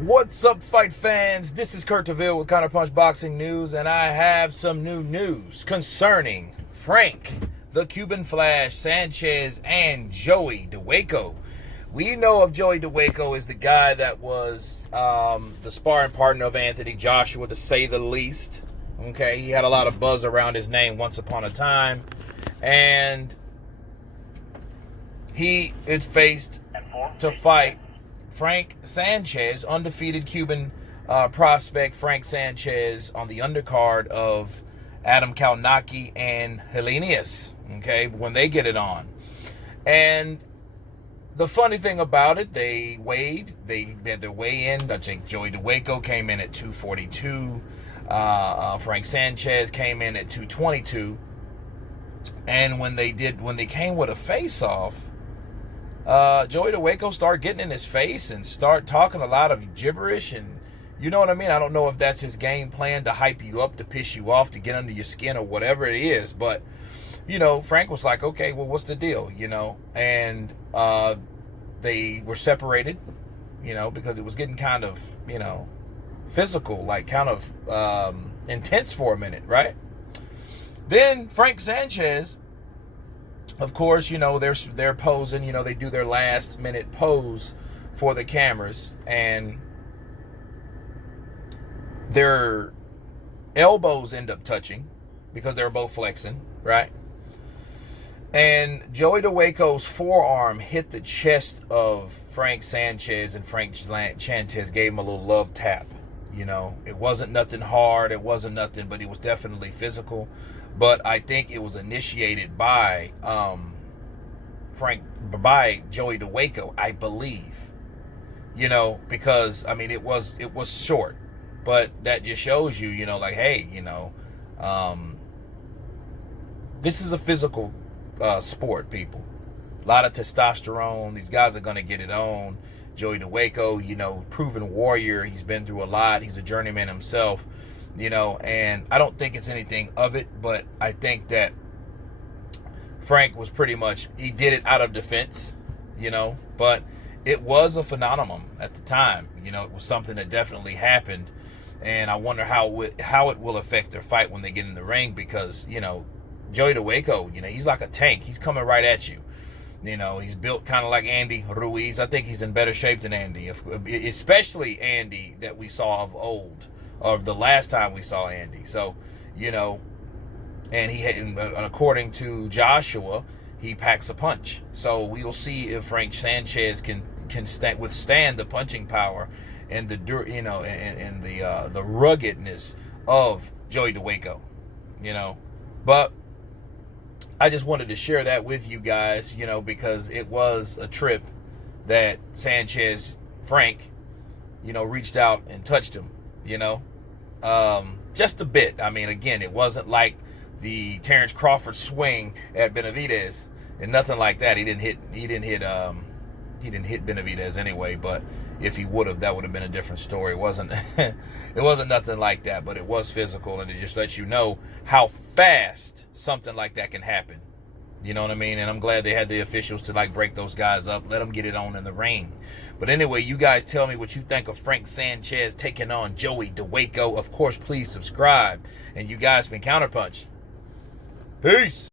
What's up, fight fans? This is Kurt DeVille with Counterpunch Boxing News, and I have some new news concerning Frank, the Cuban Flash, Sanchez, and Joey Dawejko. We know of Joey Dawejko as the guy that was the sparring partner of Anthony Joshua, to say the least. Okay, he had a lot of buzz around his name once upon a time, and he is faced to fight Frank Sanchez, undefeated Cuban prospect Frank Sanchez, on the undercard of Adam Kalnacki and Helenius, okay, when they get it on. And the funny thing about it, they had their weigh-in. I think Joey Dawejko came in at 242. Frank Sanchez came in at 222. And when they came with a face-off, Joey Dawejko started getting in his face and start talking a lot of gibberish, and you know what I mean? I don't know if that's his game plan to hype you up, to piss you off, to get under your skin, or whatever it is, but you know, Frank was like, okay, well, what's the deal, you know? And they were separated, you know, because it was getting kind of, you know, physical, like kind of intense for a minute, right? Then Frank Sanchez, of course, you know, they're posing, you know, they do their last minute pose for the cameras, and their elbows end up touching because they're both flexing, right? And Joey Dawejko's forearm hit the chest of Frank Sanchez, and Frank Sanchez gave him a little love tap. You know, it wasn't nothing hard, it wasn't nothing, but it was definitely physical. But I think it was initiated by Joey Dawejko, I believe. You know, because I mean, it was short, but that just shows you, you know, like, hey, you know, this is a physical sport, people. A lot of testosterone. These guys are gonna get it on. Joey Dawejko, you know, proven warrior. He's been through a lot. He's a journeyman himself, you know, and I don't think it's anything of it, but I think that Frank was pretty much, he did it out of defense, you know, but it was a phenomenon at the time. You know, it was something that definitely happened, and I wonder how it will affect their fight when they get in the ring, because, you know, Joey Dawejko, you know, he's like a tank. He's coming right at you. You know, he's built kind of like Andy Ruiz. I think he's in better shape than Andy, especially Andy that we saw of old, of the last time we saw Andy. So, you know, and he had, according to Joshua, he packs a punch. So we'll see if Frank Sanchez can withstand the punching power and the, you know, and the ruggedness of Joey Dawejko, you know. But I just wanted to share that with you guys, you know, because it was a trip that Frank, you know, reached out and touched him, you know, just a bit. I mean, again, it wasn't like the Terrence Crawford swing at Benavidez and nothing like that. He didn't hit Benavidez anyway, but if he would have, that would have been a different story. It wasn't it wasn't nothing like that, but it was physical, and it just lets you know how fast something like that can happen. You know what I mean? And I'm glad they had the officials to like break those guys up, let them get it on in the ring. But anyway, you guys tell me what you think of Frank Sanchez taking on Joey Dawejko. Of course, please subscribe, and you guys been Counterpunch. Peace.